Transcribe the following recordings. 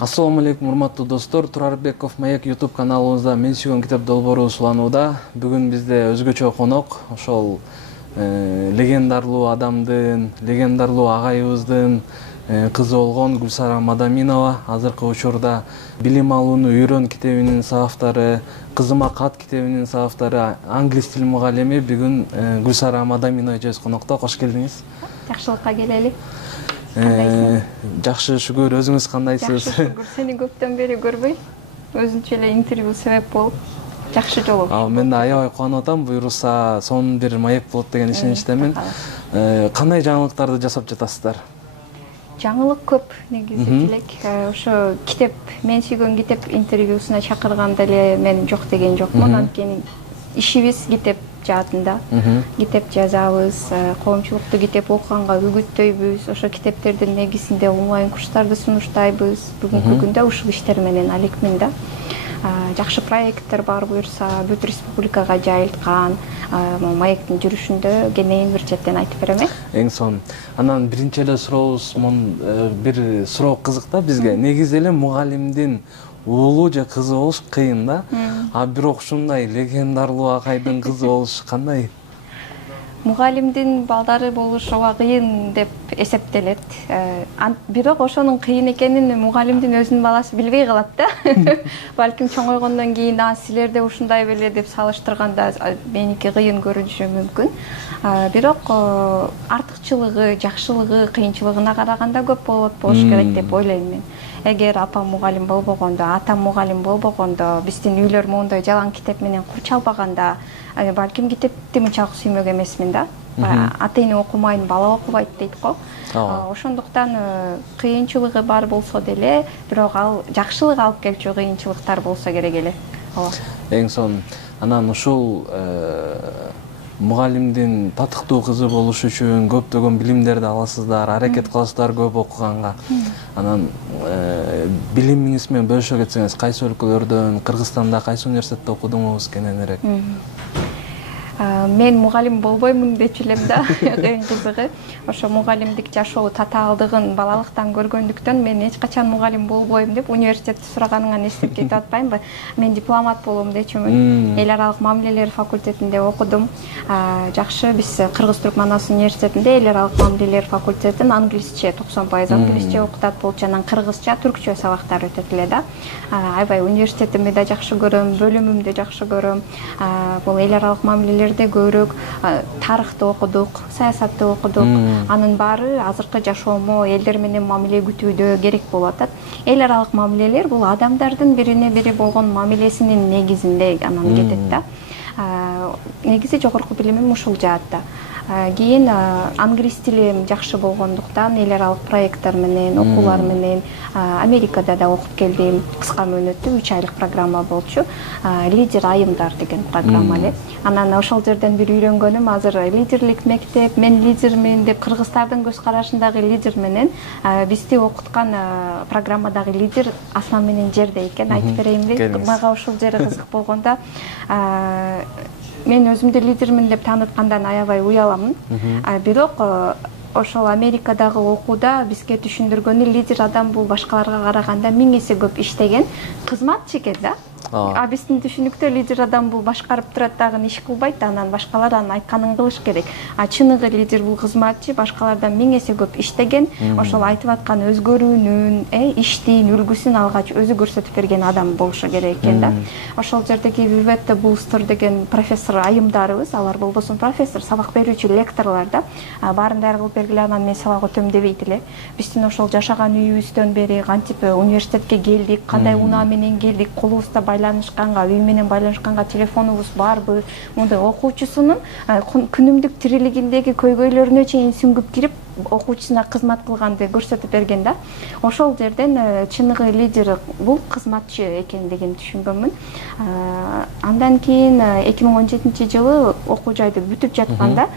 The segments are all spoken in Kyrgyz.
Ассаламу алейкум, урматтуу достор. Турарбеков Маек YouTube каналыбызда мен сүйгөн китеп долбоору уланууда. Бүгүн бизде өзгөчө конок, ошол легендарлуу адамдын, легендарлуу агайыбыздын кызы болгон Гүлсара Мадаминова. Азыркы учурда билим алууну үйрөн китебинин саавтары, Кызыма кат китебинин саавтары, англис тил мугалими бүгүн Гүлсара Мадаминова эжебиз конокто. Кош келдиңиз. Жакшылыкка келели. Жакшы, шүгүр. Өзүңүз кандайсыз? Жакшы, шүгүр. Сени көптөн бери көрбөй, өзүнчө эле интервью себеп болуп, жакшы жолугуп. Мен да аябай кубанып атам. Буюрса, сонун бир маек болот деген ишеничтемин. Кандай жаңылыктарды жасап жатасыздар? Жаңылык көп негизи элек. Ошо китеп, мен сүйгөн китеп интервьюсуна чакырганда эле мен жок деген жокмун. Анткени ишибиз китеп жаатында. Китеп жазабыз, коомчулукту китеп окуганга үгүттөйбүз. Ошо китептердин негизинде онлайн курстарды сунуштайбыз. Бүгүнкү күндө ушул иштер менен алектмин да. Жакшы проекттер бар буюрса, бүт республикага жайылткан. Маектин жүрүшүндө кенейин бир четтен айтып берем. Эң сонун. Анан биринчи эле сурообуз, бир суроо кызык да бизге. Негизи эле мугалимдин уулу же кызы болуш кыйын да. А бирок ушундай легендарлуу агайдын кызы болуш кандай? Мугалимдин балдары болуш ооба кыйын деп эсептелет. Бирок ошонун кыйын экенин мугалимдин өзүнүн баласы билбей калат да. Балким чоңойгондон кийин силерде ушундай беле деп салыштырганда меники кыйын көрүнүшү мүмкүн. Бирок артыкчылыгы, жакшылыгы, кыйынчылыгына караганда көп болуш керек деп ойлойм мен. Эгер апам мугалим болбогондо, атам мугалим болбогондо, биздин үйлөр моундай жалаң китеп менен курчалбаганда, балким китепти мынчалык сүймөк эмесмин да. Ата-эне окумайын, бала окубайт дейт го. Ошондуктан кыйынчылыгы бар болсо деле, бирок ал жакшылык алып келчү кыйынчылыктар болсо керек эле. Эң сонун. Анан ушул мугалимдин татыктуу кызы болуш үчүн көптөгөн билимдерди аласыздар, аракет кыласыздар көп окуганга. Анан билимиңиз менен бөлүшө кетсеңиз, кайсы өлкөлөрдөн, Кыргызстанда кайсы университетте окудуңуз кененирээк? Мен мугалим болбоймун дечү элем да, эң кызыгы. Ошо мугалимдик жашоо татаалдыгын балалыктан көргөндүктөн мен эч качан мугалим болбойм деп университетти сураганыңан эстеп кетип атпаймынбы? Мен дипломат болом дечүмүн. Эл аралык мамилелер факультетинде окудум. Жакшы, биз Кыргыз-Түрк Манас университетинде эл аралык мамилелер факультетин англисче 90% англисче окутат болчу, анан кыргызча, түркчө сабактар өтөт эле да. Аябай университетимди да жакшы көрөм, бөлүмүмдү жакшы көрөм. Бул эл аралык мамилелер көбүрөөк тарыхты окудук, саясатты окудук. Анын баары азыркы жашоомо элдер менен мамиле күтүүдө керек болуп атат. Эл аралык мамилелер бул адамдардын бирине бири болгон мамилесинин негизинде анан кетет да. Негизи жогорку билимим ушул жаатта. Кийин англис тилим жакшы болгондуктан эл аралык проекттер менен, окуулар менен Америкада да окуп келдим. Кыска мөөнөттүү 3 айлык программа болчу. Лидер айымдар деген программа эле. Анан ошол жерден бир үйрөнгөнүм азыр лидерлик мектеп, мен лидермин деп кыргыздардын көз карашындагы лидер менен бизди окуткан программадагы лидер асман менен жерде экен. Айтып берейинби? Мага ушул жери кызык болгондо мен өзүмдү лидермин деп тааныткандан аябай уяламын. Бирок ошол Америкадагы окууда бизге түшүндүргөнү лидер адам бул башкаларга караганда 1000 эсе көп иштеген кызматчы экен да. Биздин түшүнүктө лидер адам бул башкарып турат дагы иш кылбайт, анан башкалар анын айтканын кылыш керек. Чыныгы лидер бул кызматчы, башкалардан 1000 эсе көп иштеген, ошол айтып аткан өзгөрүүнүн, иштин үлгүсүн алгач өзү көрсөтүп берген адам болушу керек экен да. Ошол жердеги Виветта Булстер деген профессор айымдарыбыз, алар болбосун профессор, сабак берүүчү лекторлор да. Баарын даяр кылып бергиле, анан мен сабак өтөм дебейт эле. Биздин ошол жашаган үйүбүздөн бери кантип университетке келдик, кандай унаа менен келдик, колубузда байланышканга, үй менен байланышканга телефонубуз барбы, мындай окуучусунун күнүмдүк тирилигиндеги көйгөйлөрүнө чейин сүңгүп кирип окуучусуна кызмат кылганды көрсөтүп берген да. Ошол жерден чыныгы лидер бул кызматчы экендигин түшүнгөнмүн. Андан кийин 2017-жылы окуу жайды бүтүп жатканда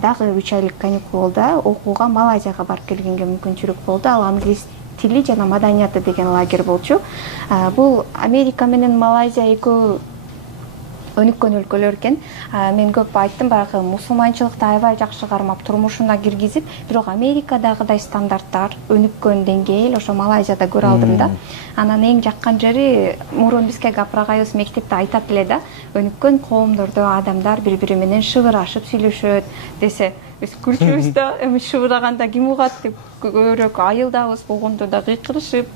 дагы 3 айлык каникулда окууга Малайзияга барып келгенге мүмкүнчүлүк болду. Ал англис тили жана маданияты деген лагерь болчу. Бул Америка менен Малайзия экөө өнүккөн өлкөлөр экен. Мен көп айттым, баягы мусулманчылыкты аябай жакшы кармап турмушуна киргизип, бирок Америкадагыдай стандарттар, өнүккөн деңгээл ошо Малайзияда көрө алдым да. Анан эң жаккан жери, мурун бизге капырагайыбыз мектепте айтат эле да, өнүккөн коомдордо адамдар бири-бири менен шыбырашып сүйлөшөт десе, биз күлчүбүз да, эми шыбыраганда ким угат деп көбүрөөк айылдабыз, болгондо да кыйкырышып,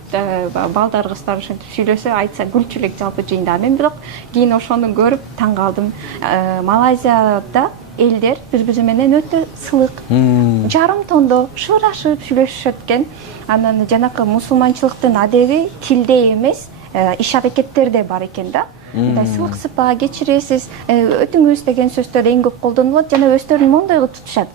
балдар кыздар ошентип сүйлөсө, айтса күлчү элек жалпы жыйында. Мен бирок кийин ошону көрүп таң калдым. Малайзияда элдер бири-бири менен өтө сылык, жарым тондо шыбырашып сүйлөшүшөт экен. Анан жанакы мусулманчылыктын адеби тилде эмес, иш аракеттерде бар экен да. Мындай сылык сыпа, кечиресиз, өтүңүз деген сөздөр эң көп колдонулат жана өздөрүн мондой кылып tutушат.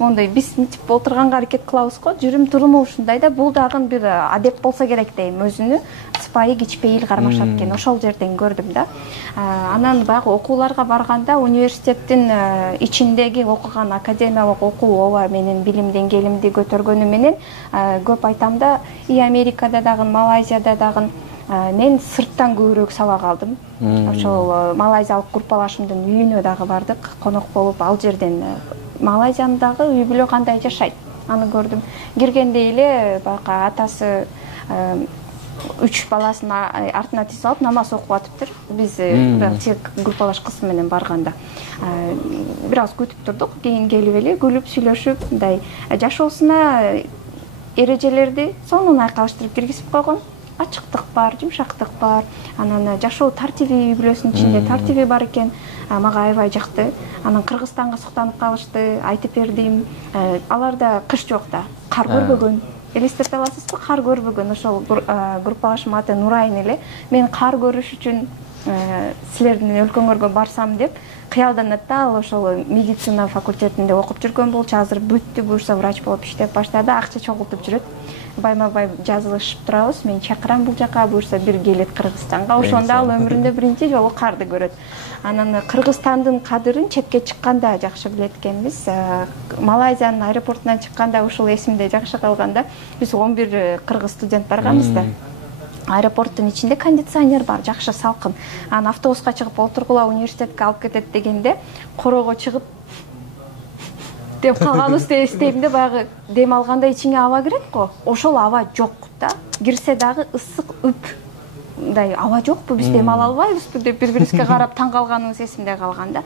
Мондай биз мынтип отурганга аракет кылабыз го, жүрүм туруму ушундай да, бул дагы бир адеп болсо керек дейм, өзүнү сыпайы кичпейил кармашат экен. Ошол жерден көрдүм да. Анан баягы окууларга барганда университеттин ичиндеги окуган академиялык окуу ооба менин билим деңгээлимди көтөргөнү менен көп айтам да, и Америкада дагы, Малайзияда дагы мен сырттан көбүрөөк сабак алдым. Ошол малайзиялык группалашымдын үйүнө дагы бардык, конок болуп, ал жерден Малайзиядагы үй бүлө кандай жашайт, аны көрдүм. Киргенде эле баягы атасы 3 баласын артына тизип алып намаз окуп атыптыр. Биз группалаш кыз менен барганда бир аз күтүп турдук, кийин келип эле күлүп сүйлөшүп, мындай жашоосуна эрежелерди сонун айкалыштырып киргизип койгон. Ачыктык бар, жумшактык бар. Анан жашоо тартиби, үй бүлөсүнүн ичинде тартиби бар экен. Мага аябай жакты. Анан Кыргызстанга суктанып калышты, айтып бердим. Аларда кыш жок да, кар көрбөгөн. Элестете аласызбы, кар көрбөгөн. Ошол группалашым аты Нурайын эле. Мен кар көрүш үчүн силердин өлкөңөргө барсам деп кыялданат да. Ал ошол медицина факультетинде окуп жүргөн болчу, азыр бүттү, буюрса врач болуп иштеп баштады, акча чогултуп жүрөт. Байма-бай жазылышып турабыз, мен чакырам бул жака, буюрса бир келет Кыргызстанга. Ошондо ал өмүрүндө биринчи жолу карды көрөт. Анан Кыргызстандын кадырын четке чыкканда жакшы билет экенбиз. Малайзиянын аэропортунан чыкканда ушул эсимде жакшы калганда, биз 11 кыргыз студент барганбыз да. Аэропорттун ичинде кондиционер бар, жакшы салкын. Анан автобуска чыгып отургула, университетке алып кетет дегенде, корого чыгып деп калганыбызды эстейм да, баягы дем алганда ичиңе аба кирет го. Ошол аба жок да. Кирсе дагы ысык үп. Мындай аба жокпу, биз дем ала албайбызбы деп бири-бирибизге карап таң калганыбыз эсимде калган да.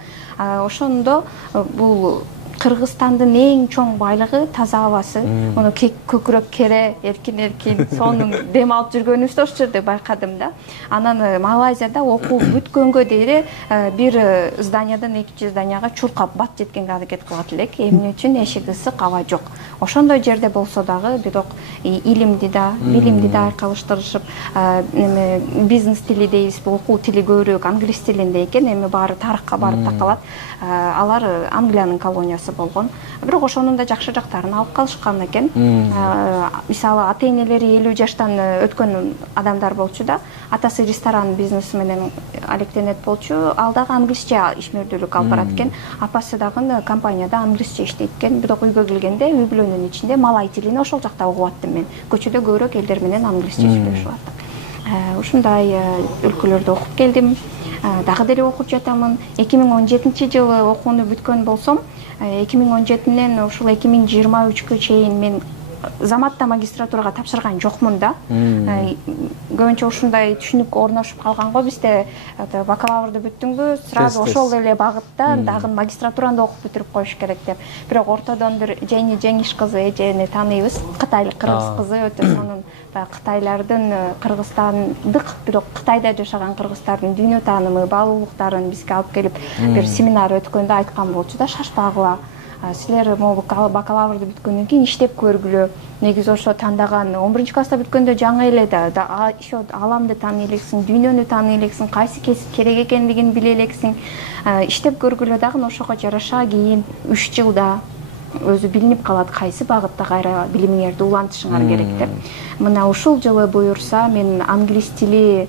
Ошондо бул Кыргызстандын эң чоң байлыгы таза абасы. Муну көкүрөк кере, эркин сонун дем алып жүргөнүбүздү ошол жерде байкадым да. Анан Малайзияда окуу бүткөнгө дейре бир зданиядан экинчи зданияга чуркап бат жеткенге аракет кылат элек. Эмне үчүн? Эшик ысык, аба жок. Ошондой жерде болсо дагы бирок илимди да, билимди да айкалыштырышып, бизнес тили дейбиз, окуу тили көбүрөөк англис тилинде экен, эми баары тарыхка барып такалат. Алар Англиянын колониясы болгон. Бирок ошонун да жакшы жактарын алып калышкан экен. Мисалы, ата-энелери 50 жаштан өткөн адамдар болчу да, атасы ресторан бизнеси менен алектенет болчу, ал дагы англисче ишмердүүлүк алып барат экен. Апасы дагы компанияда англисче иштейт экен. Бирок үйгө келгенде үй бүлөнүн ичинде малай тилин ошол жакта угуп аттым мен. Көчөдө көбүрөөк элдер менен англисче сүйлөшүп аттым. Ушундай өлкөлөрдө окуп келдим. Дагы деле окуп жатамын. 2017-жылы окууну бүткөн болсом, 2017-нен ушул 2023-кө чейин мен заматта магистратурага тапшырган жокмун да. Көбүнчө ушундай түшүнүк орношуп калган го бизде. Бакалаврды бүттүңбү, сразу ошол эле багытта дагы магистратураны окуп бүтүрүп коюш керек деп. Бирок ортодон бир Жени Жеңиш кызы, эжени тааныйбыз, кытайлык кыргыз кызы, өтө сонун кытайлардын, кыргызстандык, бирок Кытайда жашаган кыргыздардын дүйнө таанымы, баалуулуктарын бизге алып келип, бир семинар өткөндө айткан болчу да, шашпагыла. Силер могу бакалаврды бүткөндөн кийин иштеп көргүлө. Негизи ошо тандаган 11 класста бүткөндө жаңы эле да, ошо аламды тааный элексиң, дүйнөнү тааный элексиң, кайсы кесип керек экендигин биле элексиң. Иштеп көргүлө, дагы ошого жараша кийин 3 жылда өзү билинип калат, кайсы багытта кайра билимиңерди улантышыңар керек деп. Мына ушул жылы буюрса, мен англис тили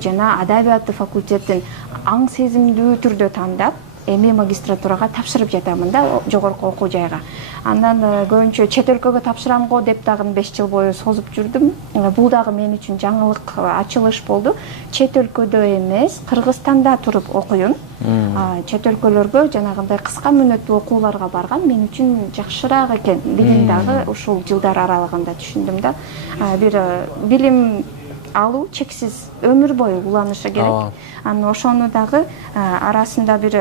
жана адабияты факультетин аң сезимдүү түрдө тандап, эми магистратурага тапшырып жатамын да, жогорку окуу жайга. Андан көбүнчө чет өлкөгө тапшырам го деп дагы 5 жыл бою созуп жүрдүм. Бул дагы мен үчүн жаңылык, ачылыш болду. Чет өлкөдө эмес, Кыргызстанда туруп окуйм. Чет өлкөлөргө жанагындай кыска мөөнөттүү окууларга барган мен үчүн жакшыраак экен. Билим дагы ушул жылдар аралыгында түшүндүм да. Бир билим алуу чексиз өмүр бою уланышы керек. Анан ошону дагы арасында бир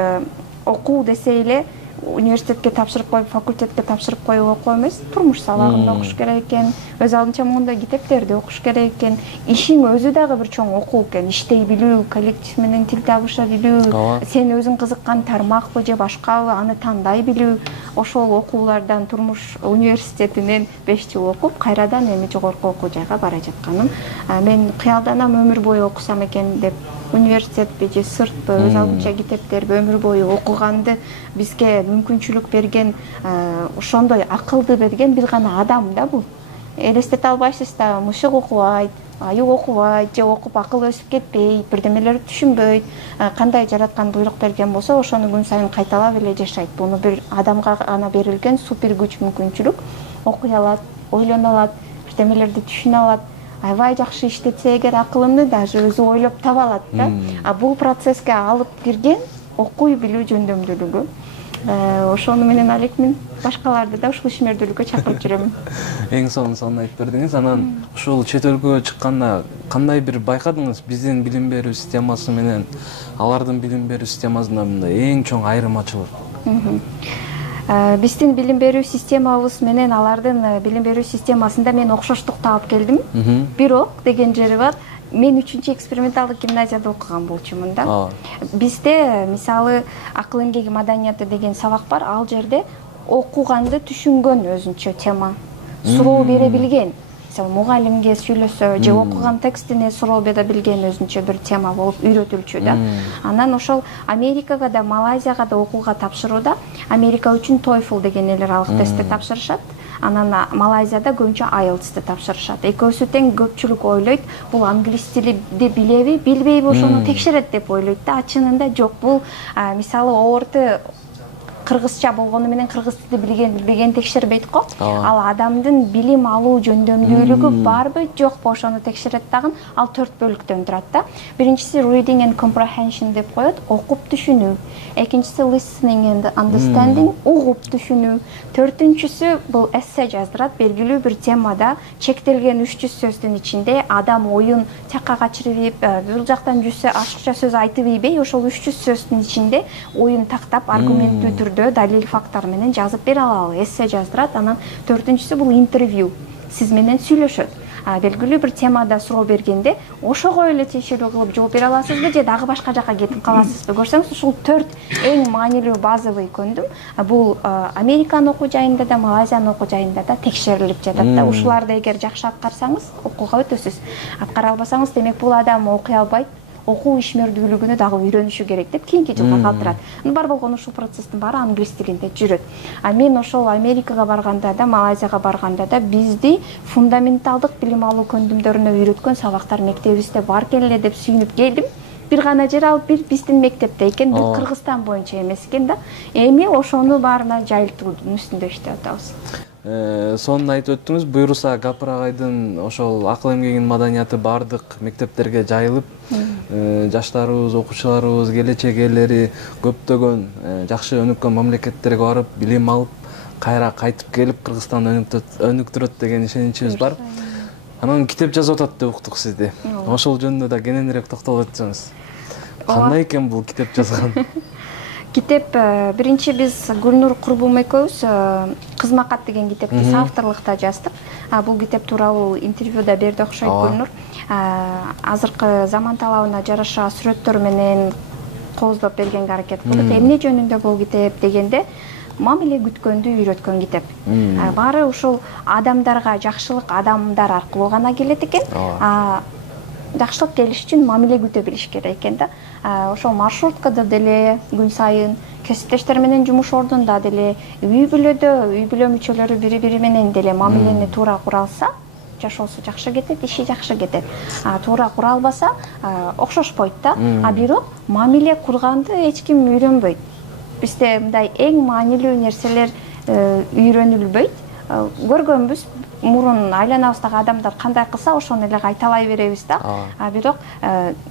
окуу десе эле университетке тапшырып коюп, факультетке тапшырып коюп окуу эмес, турмуш сабагында окуш керек экен, өз алдынча моундай китептерди окуш керек экен. Ишиң өзү дагы бир чоң окуу экен. Иштей билүү, коллектив менен тил табыша билүү, сен өзүң кызыккан тармакпы же башкабы аны тандай билүү. Ошол окуулардан турмуш университетинен 5 жыл окуп, кайрадан эми жогорку окуу жайга бара жатканым. Мен кыялданам өмүр бою окусам экен деп. Университетпи же сыртпы, өз алдынча китептерби өмүр бою окуганды бизге мүмкүнчүлүк берген, ошондой акылды берген бир гана адам да бул. Элестете албайсыз да, мышык окубайт, аюк окубайт, же окуп акыл өсүп кетпейт, бирдемелерди түшүнбөйт, кандай жараткан буйрук берген болсо, ошону күн сайын кайталап эле жашайт. Буну бир адамга гана берилген супер күч, мүмкүнчүлүк. Окуй алат, ойлоно алат, бирдемелерди түшүнө алат. Аябай жакшы иштетсе эгер акылымды даже өзү ойлоп таба алат да. Бул процесске алып кирген окуй билүү жөндөмдүүлүгү. Ошону менен алекмин. Башкаларды да ушул ишмердүүлүккө чакырып жүрөм. Эң сонун айтып бердиңиз. Анан ушул чет өлкөгө чыкканда кандай бир байкадыңыз биздин билим берүү системасы менен алардын билим берүү системасында мындай эң чоң айырмачылык? Биздин билим берүү системабыз менен алардын билим берүү системасында мен окшоштук таап келдим. Бирок деген жери бар. Мен 3-чү эксперименталдык гимназияда окуган болчумун да. Бизде мисалы акыл эмгеги маданияты деген сабак бар. Ал жерде окуганды түшүнгөн өзүнчө тема. Суроо бере билген. Мисалы мугалимге сүйлөсө же окуган текстине суроо бере билген өзүнчө бир тема болуп үйрөтүлчү да. Анан ошол Америкага да, Малайзияга да окууга тапшырууда Америка үчүн TOEFL деген эл аралык тестти тапшырышат. Анан Малайзияда көбүнчө IELTS-ти тапшырышат. Экөөсү тең көпчүлүк ойлойт, бул англис тилди билеби, билбейби, ошону текшерет деп ойлойт да. Чынында жок, бул мисалы орто кыргызча болгону менен кыргыз тилди билген текшербейт го. Ал адамдын билим алуу жөндөмдүүлүгү барбы, жокпу, ошону текшерет дагы. Ал 4 бөлүктөн турат да. Биринчиси reading and comprehension деп коет, окуп түшүнүү. Экинчиси listening and understanding, угуп түшүнүү. Төртүнчүсү бул эссе жаздырат, белгилүү бир темада чектелген 300 сөздүн ичинде адам оюн чакка качырып, бул жактан жүрсө ашыкча сөз айтып ийбей, ошол 300 сөздүн ичинде оюн тактап, аргументтүү түрдө далил фактар менен жазып бере алалы, эссе жаздырат. Анан төртүнчүсү бул интервью, сиз менен сүйлөшөт. Белгилүү бир темада суроо бергенде ошого эле тиешелүү кылып жооп бере аласызбы же дагы башка жака кетип каласызбы? Көрсөңүз, ушул 4 эң маанилүү базовый көндүм. Бул Американын окуу жайында да, Малайзиянын окуу жайында да текшерилип жатат да. Ушуларды эгер жакшы аткарсаңыз, окууга өтөсүз. Аткара албасаңыз, демек бул адам окуй албайт. Окуу ишмердүүлүгүнү дагы үйрөнүшү керек деп кийинки жылга калтырат. Бар болгону ушул процесстин баары англис тилинде жүрөт. Мен ошол Америкага барганда да, Малайзияга барганда да бизди фундаменталдык билим алуу көндүмдөрүнө үйрөткөн сабактар мектебибизде бар эле деп сүйүнүп келдим. Бир гана жер алып биздин мектепте экен, бул Кыргызстан боюнча эмес экен да. Эми ошону баарына жайылтуунун үстүндө иштеп атабыз. Сонун айтып өттүңүз, буюрса Гапыр агайдын ошол акыл эмгегинин маданияты баардык мектептерге жайылып, жаштарыбыз, окуучуларыбыз, келечек ээлери көптөгөн жакшы өнүккөн мамлекеттерге барып, билим алып, кайра кайтып келип Кыргызстанды өнүктүрөт деген ишеничибиз бар. Анан китеп жазып атат деп уктук сизди. Ошол жөнүндө да кененирээк токтолуп өтсөңүз. Кандай экен бул китеп жазган? Китеп биринчи биз Гүлнур Курбум экөөбүз Кызмакат деген китепти соавторлукта жаздык. Бул китеп тууралуу интервью да берди окшойт Гүлнур. Азыркы заман талабына жараша сүрөттөр менен кооздоп бергенге аракет кылдык. Эмне жөнүндө бул китеп дегенде, мамиле күткөндү үйрөткөн китеп. Баары ушул адамдарга жакшылык адамдар аркылуу гана келет экен. Жакшылык келиш үчүн мамиле күтө билиш керек экен да. Ошол маршруткада деле күн сайын кесиптештер менен жумуш ордунда деле, үй бүлө мүчөлөрү бири-бири менен деле мамилени туура кура алса, жашоосу жакшы кетет, иши жакшы кетет. Туура кура албаса, окшошпойт да. Бирок мамиле курганды эч ким үйрөнбөйт. бизде мындай эң маанилүү нерселер үйрөнүлбөйт. Көргөнбүз мурун айланабыздагы адамдар кандай кылса ошону эле кайталай беребиз да. Бирок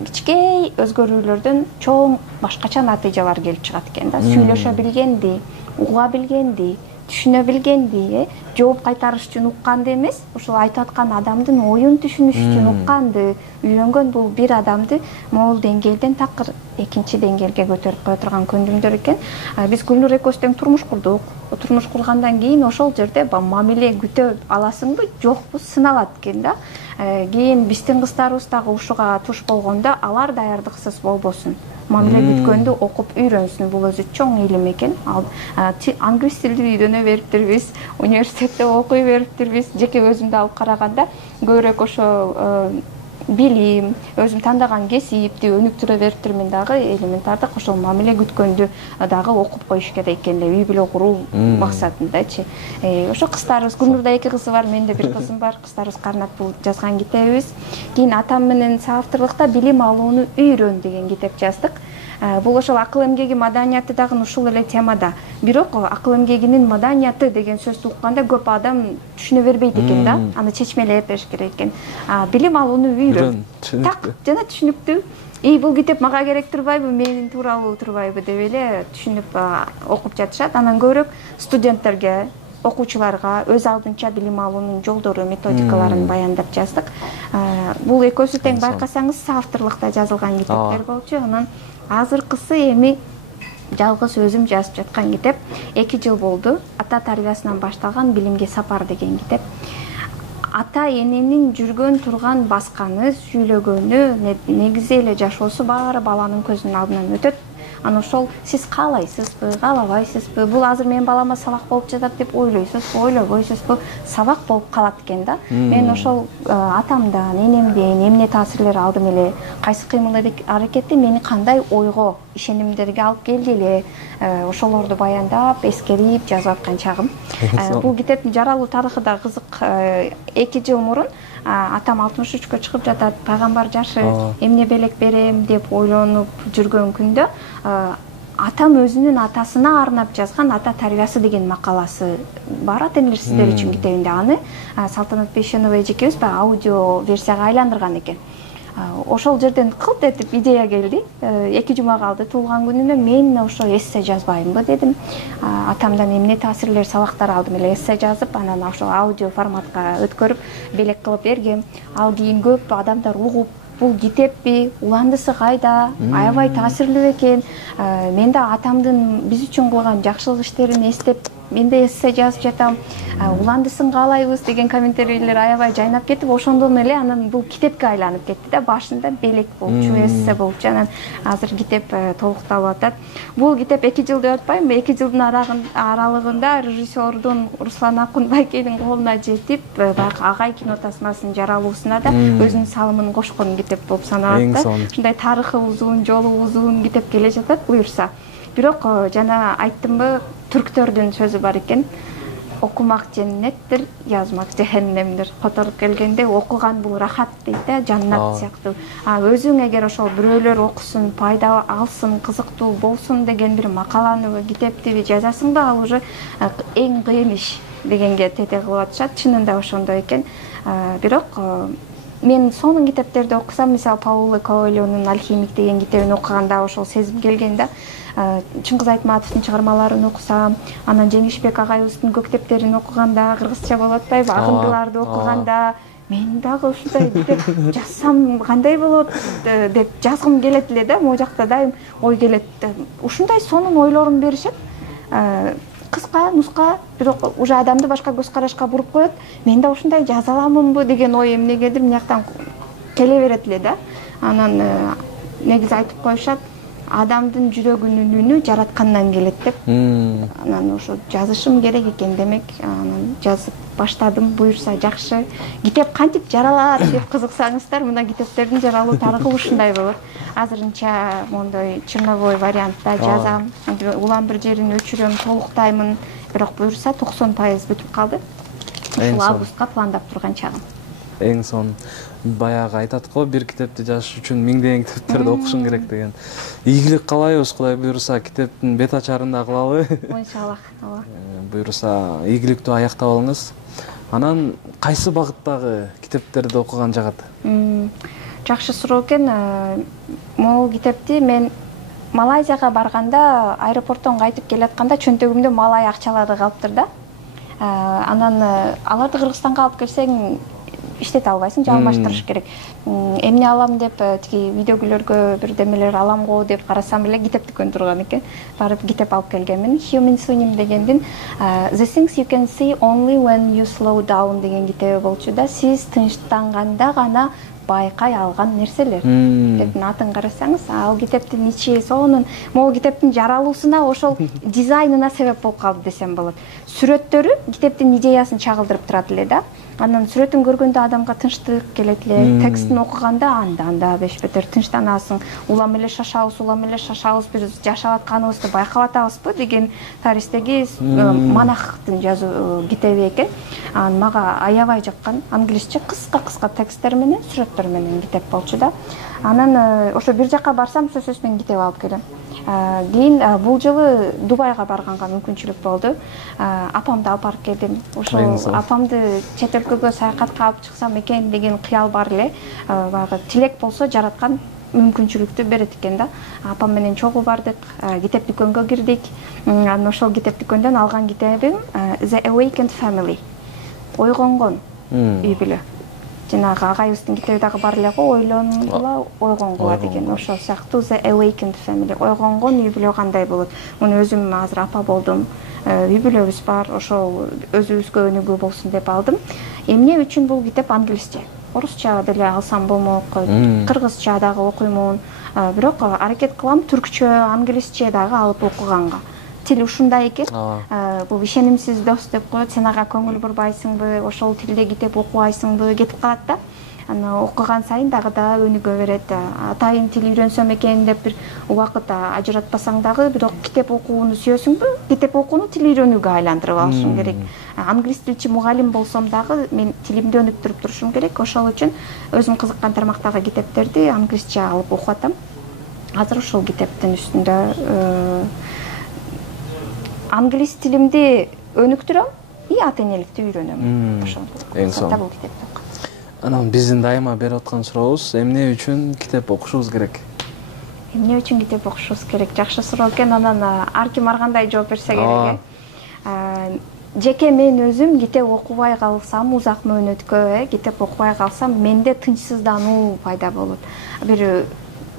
кичкей өзгөрүүлөрдөн чоң башкача натыйжалар келип чыгат экен да. Сүйлөшө билгенди, уга билгенди, түшүнө билгенди, жооп кайтарыш үчүн укканды эмес, ошол айтып аткан адамдын оюн түшүнүш үчүн укканды үйрөнгөн. Бул бир адамды могул деңгээлден такыр экинчи деңгээлге көтөрүп кое турган көндүмдөр экен. Биз Гүлнур экөөбүз тең турмуш курдук. Турмуш кургандан кийин ошол жерде мамиле күтө аласыңбы, жокпу сыналат экен да. Кийин биздин кыздарыбыз дагы ушуга туш болгондо алар даярдыксыз болбосун. Мамиле күткөндү окуп үйрөнсүн. Бул өзү чоң илим экен. Англис тилди үйрөнө бериптирбиз, университетте окуй бериптирбиз. Жеке өзүмдү алып караганда көбүрөөк ошо билим, өзүм тандаган кесипти өнүктүрө бериптирмин дагы элементардык ошол мамиле күткөндү дагы окуп коюш керек экен деп үй бүлө куруу максатындачы. Ошо кыздарыбыз, Гүлнурда 2 кызы бар, менде 1 кызым бар. Кыздарыбыз карнап бул жазган китебибиз. Кийин атам менен соавторлукта билим алууну үйрөн деген китеп жаздык. Бул ошол акыл эмгеги маданияты дагы ушул эле темада. Бирок акыл эмгегинин маданияты деген сөздү укканда көп адам түшүнө бербейт экен да. Аны чечмелеп бериш керек экен. Билим алууну үйрөн. Так жана түшүнүктүү. Бул китеп мага керек турбайбы, менин тууралуу турбайбы деп эле түшүнүп окуп жатышат. Анан көбүрөөк студенттерге, окуучуларга өз алдынча билим алуунун жолдору, методикаларын баяндап жаздык. Бул экөөсү тең байкасаңыз соавторлукта жазылган китептер болчу. Анан азыркысы эми жалгыз өзүм жазып жаткан китеп. 2 жыл болду. Ата тарбиясынан башталган билимге сапар деген китеп. Ата эненин жүргөн турган басканы, сүйлөгөнү, негизи эле жашоосу баары баланын көзүнүн алдынан өтөт. Аны ошол сиз каалайсызбы, каалабайсызбы, бул азыр менин балама сабак болуп жатат деп ойлойсузбу, ойлобойсузбу, сабак болуп калат экен да. Мен ошол атамдан, энемден эмне таасирлер алдым эле, кайсы кыймыл аракети мени кандай ойго, ишенимдерге алып келди эле, ошолорду баяндап, эскерип жазып аткан чагым. Бул китептин жаралуу тарыхы да кызык. 2 жыл мурун атам 63-кө чыгып жатат, пайгамбар жашы, эмне белек берем деп ойлонуп жүргөн күндө атам өзүнүн атасына арнап жазган Ата тарбиясы деген макаласы бар. Ата энелер сиздер үчүн китебинде аны Салтанат Бейшенова эжекебиз аудио версияга айландырган экен. Ошол жерден кылт этип идея келди. 2 жума калды туулган күнүнө. Мен ошо эссе жазбаймынбы дедим. Атамдан эмне таасирлер, сабактар алдым эле, эссе жазып, анан ошо аудио форматка өткөрүп, белек кылып бергем. Ал кийин көп адамдар угуп, бул китеппи, уландысы кайда, аябай таасирлүү экен. Мен да атамдын биз үчүн кылган жакшылык иштерин эстеп, мен да эссе жазып жатам. Уландысын каалайбыз деген комментарийлер аябай жайнап кетип, ошондон эле анан бул китепке айланып кетти да. Башында белек болчу, эссе болчу, анан азыр китеп толукталып атат. Бул китеп 2 жыл деп атпаймынбы? 2 жылдын аралыгында режиссердун Руслан Акунбайкенин колуна жетип, баягы Агай кино тасмасынын жаралуусуна да өзүнүн салымын кошкон китеп болуп саналат да. Ушундай тарыхы узун, жолу узун китеп келе жатат буюрса. Бирок жана айттымбы, түрктөрдүн сөзү бар экен. Окумак женнеттир, жазмак жехеннемдир. Которуп келгенде окуган бул рахат дейт да, жаннат сыяктуу. Өзүң эгер ошол бирөөлөр окусун, пайда алсын, кызыктуу болсун деген бир макаланы, китепти жазасың да, ал уже эң кыйын иш дегенге тете кылып атышат. Чынында ошондой экен. Бирок мен сонун китептерди окусам, мисалы Пауло Коэльонун Алхимик деген китебин окуганда ошол сезим келген да. Чыңгыз Айтматовдун чыгармаларын окусам, анан Жеңишбек агайыбыздын Көктептерин окуганда, кыргызча болуп атпайбы, Акындыларды окуганда, мен дагы ушундай китеп жазсам кандай болот деп жазгым келет эле да. Могу жакта дайым ой келет. Ушундай сонун ойлорун беришет. Кыска, нуска, бирок уже адамды башка көз карашка буруп коет. Мен да ушундай жаза аламынбы деген ой эмнегедир мынаяктан келе берет эле да. Анан негизи айтып коюшат, адамдын жүрөгүнүн үнү жараткандан келет деп. Анан ошо жазышым керек экен демек, анан жазып баштадым. Буюрса жакшы. Китеп кантип жаралат деп кызыксаңыздар, мына китептердин жаралуу тарыхы ушундай болот. Азырынча мондой черновой вариантта жазам. Улам бир жерин өчүрөм, толуктаймын. Бирок буюрса 90% бүтүп калды. Ушул августка пландап турган чагым. эң сонун баягы айтат го, бир китепти жазыш үчүн миңдеген китептерди окушуң керек деген. Ийгилик каалайбыз, Кудай буйруса китептин бет ачарын да кылалы. Иншаллах. Ооба. Буйруса ийгиликтүү аяктап алыңыз. Анан кайсы багыттагы китептерди окуган жагат? Жакшы суроо экен. Могу китепти мен Малайзияга барганда, аэропорттон кайтып келатканда чөнтөгүмдө малай акчалары калыптыр да. Анан аларды Кыргызстанга алып келсең иштете албайсың, алмаштырыш керек. Эмне алам деп тиги видеогүлөргө бир демелер алам го деп карасам эле китеп дүкөн турган экен. Барып китеп алып келгенмин. Human Sunim дегендин The Things You Can See Only When You Slow Down деген китеби болчу да. Сиз тынчтанганда гана байкай алган нерселер. Китептин атын карасаңыз, ал китептин ичи сонун, могу китептин жаралуусуна ошол дизайнына себеп болуп калды десем болот. Сүрөттөрү китептин идеясын чагылдырып турат эле да. Анан сүрөтүн көргөндө адамга тынчтык келет эле. Текстин окуганда анда беш бетер тынчтанасың. Улам эле шашабыз, биз жашап атканыбызды байкап атабызбы деген таристеги монахтын жазуу китеби экен. Мага аябай жаккан. Англисче кыска тексттер менен, сүрөттөр менен китеп болчу да. Анан ошо бир жакка барсам сөзсүз мен китеп алып келем. Кийин бул жылы Дубайга барганга мүмкүнчүлүк болду. Апамды алып барып келдим. Ошол апамды чет өлкөгө саякатка алып чыксам экен деген кыял бар эле. Баягы тилек болсо жараткан мүмкүнчүлүктү берет экен да. Апам менен чогуу бардык, китеп дүкөнгө кирдик. Анан ошол китеп дүкөндөн алган китебим The Awakened Family. Ойгонгон үй бүлө. Жанагы агайыбыздын китеби дагы бар эле го, ойлонгула, ойгонгула деген. Ошол сыяктуу The Awakened Family. Ойгонгон үй бүлө кандай болот? Муну өзүм азыр апа болдум. Үй бүлөбүз бар, ошол өзүбүзгө өнүгүү болсун деп алдым. Эмне үчүн бул китеп англисче? Орусча деле алсам болмок, кыргызча дагы окуймун. Бирок аракет кылам түркчө, англисче дагы алып окуганга. Тил ушундай экен. Бул ишенимсиз дос деп коет. Сен ага көңүл бурбайсыңбы, ошол тилде китеп окубайсыңбы, кетип калат да. Аны окуган сайын дагы да өнүгө берет. Атайын тил үйрөнсөм экен деп бир убакыт ажыратпасаң дагы, бирок китеп окууну сүйөсүңбү? Китеп окууну тил үйрөнүүгө айландырып алышың керек. Англис тилчи мугалим болсом дагы мен тилимди өнүктүрүп турушум керек. Ошол үчүн өзүм кызыккан тармактагы китептерди англисче алып окуп атам. Азыр ушул китептин үстүндө англис тилимди өнүктүрөм и ата энеликти үйрөнөм. Ошол бул китепти. Анан биздин дайыма берип аткан сурообуз, эмне үчүн китеп окушубуз керек? Эмне үчүн китеп окушубуз керек? Жакшы суроо экен. Анан ар ким ар кандай жооп берсе керек. Жеке мен өзүм китеп окубай калсам, узак мөөнөткө китеп окубай калсам, менде тынчсыздануу пайда болот.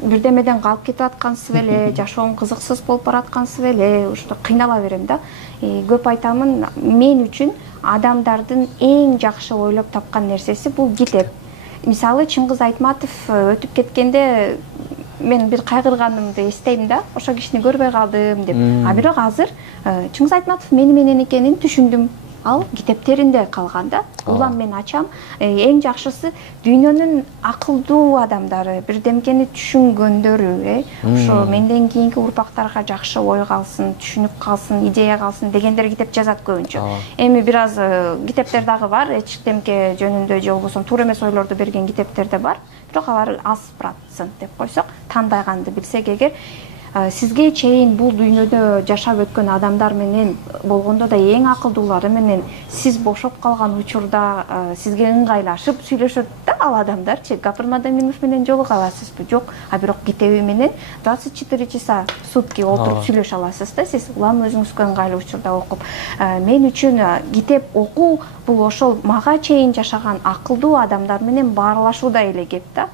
Бирдемеден калып кетип аткансыз беле, жашоом кызыксыз болуп бараткансыз беле, ошто кыйнала берем да. Көп айтамын, мен үчүн адамдардын эң жакшы ойлоп тапкан нерсеси бул китеп. Мисалы Чыңгыз Айтматов өтүп кеткенде мен бир кайгырганымды эстейм да, ошол кишини көрбөй калдым деп. Бирок азыр Чыңгыз Айтматов менен экенин түшүндүм. Ал китептеринде калган да. Улам мен ачам. Эң жакшысы дүйнөнүн акылдуу адамдары, бирдемкени түшүнгөндөрү, ошо менден кийинки урпактарга жакшы ой калсын, түшүнүк калсын, идея калсын дегендер китеп жазат көбүнчө. Эми бир аз китептер дагы бар, эчтемке жөнүндө же болбосо туура эмес ойлорду берген китептер да бар. Бирок алар аз процент деп койсок, тандайганды билсек эгер, сизге чейин бул дүйнөдө жашап өткөн адамдар менен болгондо да эң акылдуулары менен сиз бошоп калган учурда сизге ыңгайлашып сүйлөшөт да ал адамдарчы. Гапыр Мадаминов менен жолуга аласызбы? Жок. Бирок китеби менен 24 часа сутки отуруп сүйлөшө аласыз да сиз. Улам өзүңүзгө ыңгайлуу учурда окуп. Мен үчүн китеп окуу бул ошол мага чейин жашаган акылдуу адамдар менен баарлашуудай эле кеп да.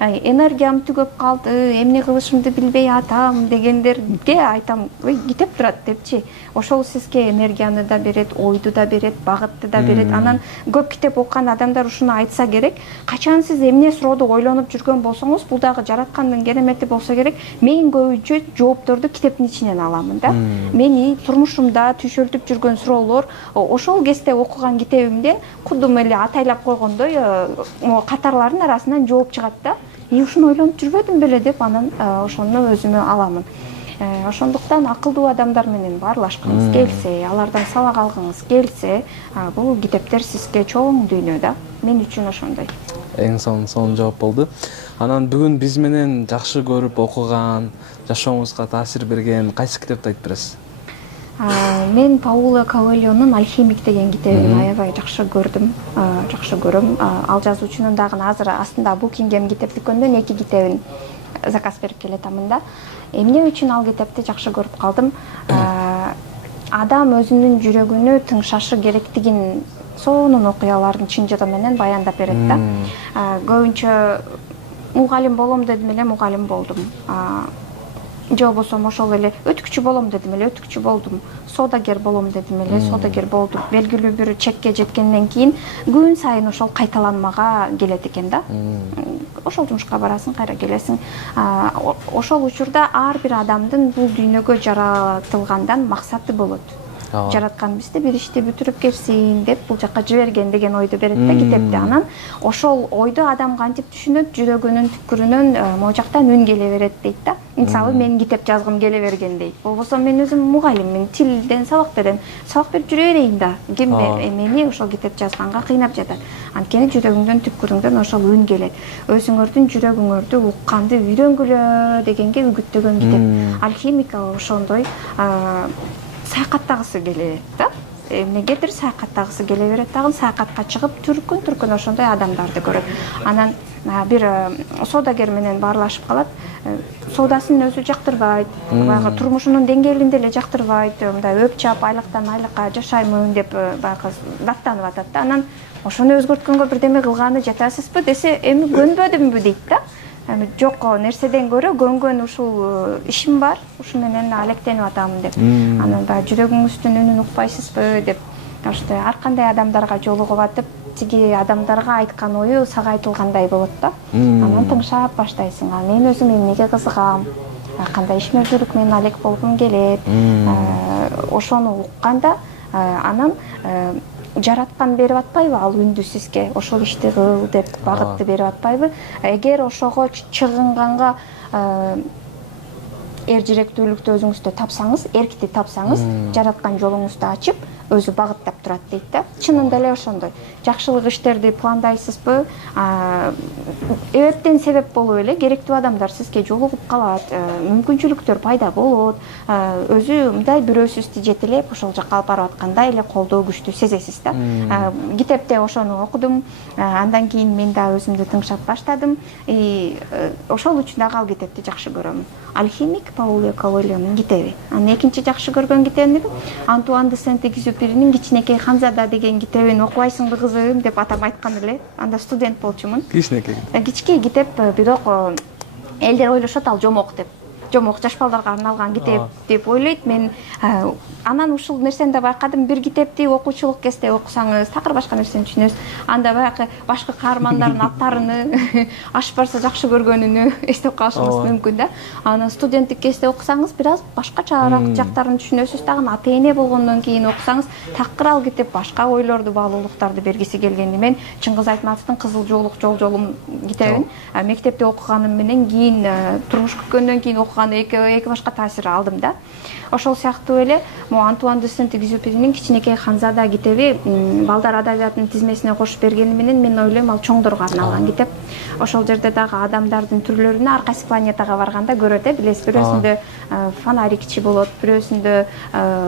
Энергиям түгөп калды, эмне кылышымды билбей атам дегендерге айтам, китеп турат депчи. Ошол сизге энергияны да берет, ойду да берет, багытты да берет. Анан көп китеп окуган адамдар ушуну айтса керек. Качан сиз эмне сурооду ойлонуп жүргөн болсоңуз, бул дагы жараткандын керемети болсо керек. Мен көбүнчө жоопторду китептин ичинен аламын да. Мени турмушумда түшөлтүп жүргөн суроолор ошол кезде окуган китебимде кудум эле атайлап койгондой катарлардын арасынан жооп чыгат да. Ушуну ойлонуп жүрбөдүм беле деп анан ошону өзүмө аламын. Ошондуктан акылдуу адамдар менен баарлашкыңыз келсе, алардан сабак алгыңыз келсе, бул китептер сизге чоң дүйнө да. Мен үчүн ошондой. Эң сонун жооп болду. Анан бүгүн биз менен жакшы көрүп окуган, жашооңузга таасир берген кайсы китепти айтып бересиз? Мен Пауло Коэльонун «Алхимик» деген китебин аябай жакшы көрдүм, жакшы көрөм. Ал жазуучунун дагы азыр астында Букингем китеп дүкөнүнөн 2 китебин заказ берип келатамын да. Эмне үчүн ал китепти жакшы көрүп калдым? Адам өзүнүн жүрөгүнө тыңшашы керектигин сонун окуялардын чынжыгы менен баяндап берет да. Көбүнчө мугалим болом дедим эле, мугалим болдум. Же болбосо ошол эле өтүкчү болом дедим эле, өтүкчү болдум. Соодагер болом дедим эле, соодагер болдум. Белгилүү бир чекке жеткенден кийин күн сайын ошол кайталанмага келет экен да. Ошол жумушка барасың, кайра келесиң. Ошол учурда ар бир адамдын бул дүйнөгө жаратылгандан максаты болот. Жараткан бизди бир ишти бүтүрүп келсин деп бул жакка жиберген деген ойду берет да китепте. Анан ошол ойду адам кантип түшүнөт, жүрөгүнүн түпкүрүнөн могу жактан үн келе берет дейт да. Мисалы мен китеп жазгым келе берген дейт. Болбосо мен өзүм мугалиммин, тилден сабак берем. Сабак берип жүрө берейин да. Ким мени ошол китеп жазганга кыйнап жатат. Анткени жүрөгүңдүн түпкүрүңдөн ошол үн келет. Өзүңөрдүн жүрөгүңөрдү укканды үйрөнгүлө дегенге үгүттөгөн китеп. Алхимик ошондой саякаттагысы келет да. Эмнегедир саякаттагысы келе берет дагы, саякатка чыгып түркүн ошондой адамдарды көрөт. Анан бир соодагер менен баарлашып калат. Соодасын өзү жактырбайт, баягы турмушунун деңгээлинде эле жактырбайт, мындай өп-чап айлыктан айлыкка жашаймын деп баягы даттанып атат да. Анан ошону өзгөрткөнгө бирдеме кылганы жатасызбы десе, эми көнбөдүмбү дейт да. Жок нерседен көрө көнгөн ушул ишим бар, ушу менен алектенип атам деп. Анан баягы жүрөгүңүздүн үнүн укпайсызбы деп, ошто ар кандай адамдарга жолугуп атып, тиги адамдарга айткан ою сага айтылгандай болот да. Анан тыңшап баштайсың. Мен өзүм эмнеге кызыгам, кандай иш мүмкүнлүк менен алек болгум келет. Ошону укканда анан жараткан берип атпайбы ал үндү сизге, ошол ишти кыл деп багытты берип атпайбы? Эгер ошого чыгынганга эржиректүүлүктү өзүңүздө тапсаңыз, эркти тапсаңыз, жараткан жолуңузду ачып, өзү багыттап турат дейт да. Чынында эле ошондой. Жакшылык иштерди пландайсызбы? Эбептен себеп болуп эле керектүү адамдар сизге жолугуп калат, мүмкүнчүлүктөр пайда болот. Өзү мындай бирөөсүз жетелеп ошол жакка алып барып аткандай эле колдоо күчтүү сезесиз да. Китепте ошону окудум. Андан кийин мен да өзүмдү тыңшап баштадым. Ошол үчүн дагы ал китепти жакшы көрөм. Алхимик Пауло Коэльонун китеби. Анан экинчи жакшы көргөн китебим Антуан де Сент-Экзюперинин Кичинекей Ханзада деген китебин окубайсыңбы кызым деп атам айткан эле. Анда студент болчумун. Кичинекей китеп, бирок элдер ойлошот ал жомок деп. Жомок жаш балдарга арналган китеп деп ойлойт. Мен анан ушул нерсени да байкадым. Бир китепти окуучулук кезде окусаңыз, такыр башка нерсени түшүнөсүз. Анда баягы башка каармандардын аттарыны, ашып барса жакшы көргөнүнү эстеп калышыңыз мүмкүн да. Анан студенттик кезде окусаңыз, бир аз башкачараак жактарын түшүнөсүз дагы. Ата эне болгондон кийин окусаңыз, такыр ал китеп башка ойлорду, баалуулуктарды бергиси келгенди. Мен Чыңгыз Айтматовдун Кызыл жоолук жолжолум китебин мектепте окуганым менен кийин турмуш күткөндөн кийин эки башка таасир алдым да. Ошол сыяктуу эле Антуан де Сент-Экзюперинин Кичинекей Ханзада китеби балдар адабиятынын тизмесине кошуп бергени менен мен ойлойм ал чоңдорго арналган китеп. Ошол жерде дагы адамдардын түрлөрүнө ар кайсы планетага барганда көрөт, билесиз, бирөөсүндө фонарикчи болот, бирөөсүндө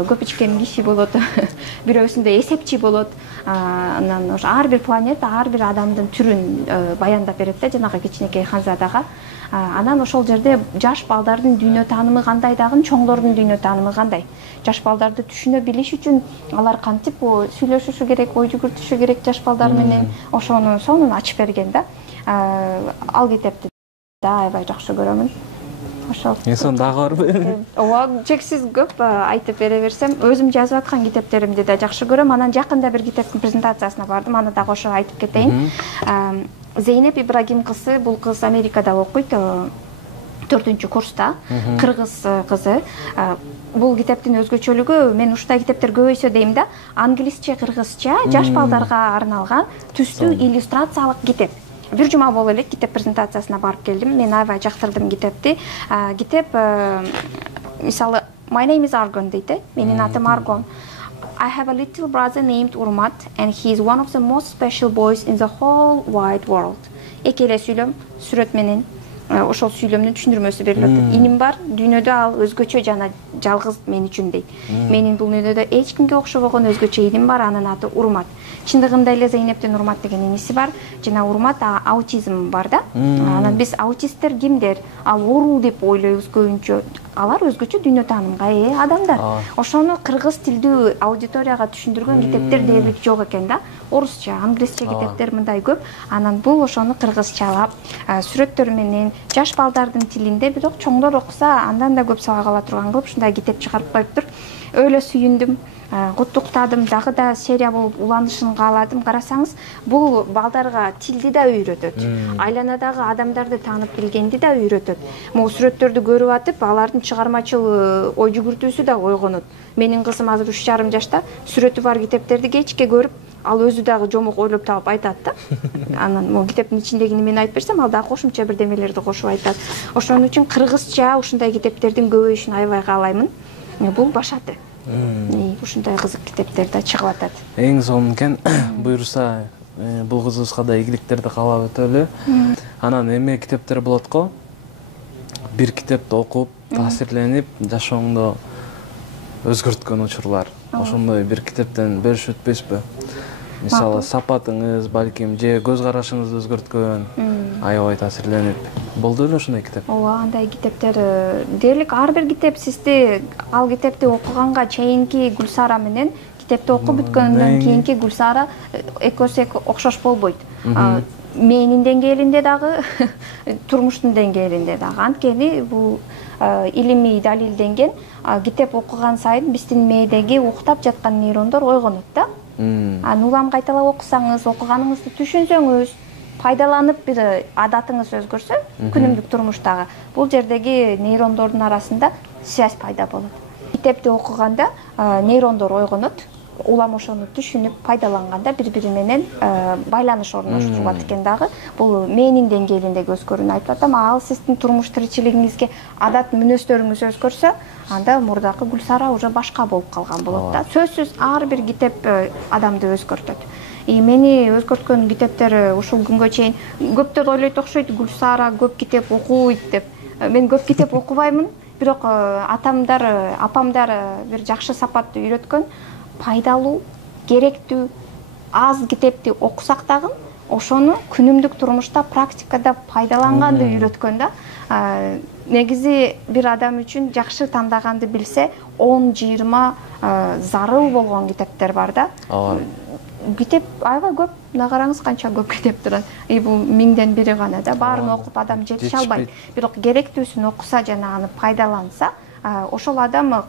көп ичкен киши болот, бирөөсүндө эсепчи болот. Анан ар бир планета ар бир адамдын түрүн баяндап берет да, жанагы Кичинекей Ханзадага. Анан ошол жерде жаш балдардын дүйнө таанымы кандай дагы, чоңдордун дүйнө таанымы кандай. Жаш балдарды түшүнө билиш үчүн алар кантип сүйлөшүшү керек, ой жүгүртүшү керек жаш балдар менен, ошону сонун ачып берген да. Ал китепти да аябай жакшы көрөмүн. Ошол. Эсон дагы барбы? Ооба, чексиз көп айтып бере берсем, өзүм жазып аткан китептеримди да жакшы көрөм. Анан жакында бир китептин презентациясына бардым, аны дагы ошо айтып кетейин. Зейнеп Ибрагим кызы, бул кыз Америкада окуйт, 4-курста курста, кыргыз кызы. Бул китептин өзгөчөлүгү, мен ушундай китептер көбөйсө дейм да, англисче, кыргызча, жаш балдарга арналган түстүү иллюстрациялык китеп. Бир жума боло элек китеп презентациясына барып келдим. Мен аябай жактырдым китепти. Китеп мисалы my name is Argon дейт. Менин атым Argon. I have a little brother named Urmat and he is one of the most special boys in the whole wide world. Эки эле сүйлөм сүрөт менен ошол сүйлөмдүн түшүндүрмөсү берилип атат. Иним бар, дүйнөдө ал өзгөчө жана жалгыз мен үчүн дейт. Менин бул дүйнөдө эч кимге окшобогон өзгөчө иним бар, анын аты Урмат. Чындыгында эле Зейнептин Урмат деген иниси бар. Жана Урмат аутизм бар да. Анан биз аутисттер кимдер? Ал оору деп ойлойбуз көбүнчө. Алар өзгөчө дүйнө таанымга ээ адамдар. Ошону кыргыз тилдүү аудиторияга түшүндүргөн китептер дээрлик жок экен да. Орусча, англисче китептер мындай көп. Анан бул ошону кыргызчалап, сүрөттөр менен жаш балдардын тилинде, бирок чоңдор окуса андан да көп сабак ала турган кылып ушундай китеп чыгарып коюптур. Өлө сүйүндүм. Куттуктадым, дагы да серия болуп уланышын кааладым. Карасаңыз, бул балдарга тилди да үйрөтөт. Айланадагы адамдарды таанып билгенди да үйрөтөт. Могу сүрөттөрдү көрүп атып, алардын чыгармачыл ой жүгүртүүсү да ойгонот. Менин кызым азыр 3,5 жашта, сүрөтү бар китептерди кечке көрүп, ал өзү дагы жомок ойлоп таап айтат да. Анан могу китептин ичиндегини мен айтып берсем, ал дагы кошумча бирдемелерди кошуп айтат. Ошон үчүн кыргызча ушундай китептердин көбөйүшүн аябай каалаймын. Бул башаты. Ушундай кызык китептер да чыгып атат. Эң сонун экен. Буйруса, бул кызыбызга да ийгиликтерди каалап өтөлү. Анан эме китептер болот го. Бир китепти окуп, таасирленип, жашооңду өзгөрткөн учурлар. Ошондой бир китептен бөлүшүп өтпөйсүзбү? Мисалы, сапатыңыз, балким, же көз карашыңызды өзгөрткөн, аябай таасирленип. Болду эле ошондой китеп? Ооба, андай китептер дээрлик ар бир китеп сизди ал китепти окуганга чейинки Гүлсара менен китепти окуп бүткөндөн кийинки Гүлсара экөөсү окшош болбойт. Менин деңгээлинде дагы, турмуштун деңгээлинде дагы. Анткени бул илимий далилденген, китеп окуган сайын биздин мээдеги уктап жаткан нейрондор ойгонот да. Улам кайталап окусаңыз, окуганыңызды түшүнсөңүз, пайдаланып бир адатыңыз өзгөрсө, күнүмдүк турмуштагы бул жердеги нейрондордун арасында связь пайда болот. Китепти окуганда нейрондор ойгонот, улам ошону түшүнүп, пайдаланганда бири-бири менен байланыш орноштурулат экен дагы. Бул мээнин деңгээлиндеги өзгөрүүнү айтып атам. Ал сиздин турмуш тиричилигиңизге адат мүнөздөрүңүз өзгөрсө, анда мурдакы Гүлсара уже башка болуп калган болот да. Сөзсүз ар бир китеп адамды өзгөртөт. Мени өзгөрткөн китептер ушул күнгө чейин көптөр ойлойт окшойт, Гүлсара көп китеп окуйт деп. Мен көп китеп окубаймын, бирок атамдар, апамдар бир жакшы сапатты үйрөткөн, пайдалуу, керектүү, аз китепти окусак дагы ошону күнүмдүк турмушта, практикада пайдаланганды үйрөткөн да. Негизи бир адам үчүн жакшы тандаганды билсе, 10-20 зарыл болгон китептер бар да. Китеп аябай көп, мына караңыз канча көп китеп турат. Бул 1000ден бири гана да. Баарын окуп адам жетише албайт. Бирок керектүүсүн окуса жана аны пайдаланса, ошол адам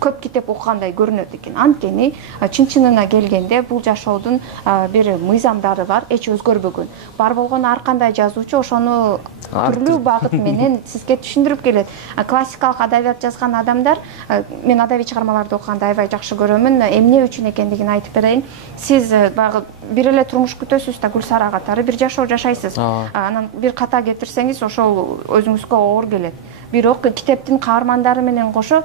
көп китеп окугандай көрүнөт экен. Анткени чын-чынына келгенде бул жашоодун бир мыйзамдары бар, эч өзгөрбөгөн. Бар болгон ар кандай жазуучу ошону түрлүү багыт менен сизге түшүндүрүп келет. Классикалык адабият жазган адамдар, мен адабий чыгармаларды окуганды аябай жакшы көрөмүн. Эмне үчүн экендигин айтып берейин. Сиз багы бир эле турмуш күтөсүз да, Гүлсара катары бир жашоо жашайсыз. Анан бир ката кетирсеңиз, ошол өзүңүзгө оор келет. Бирок китептин каармандары менен кошо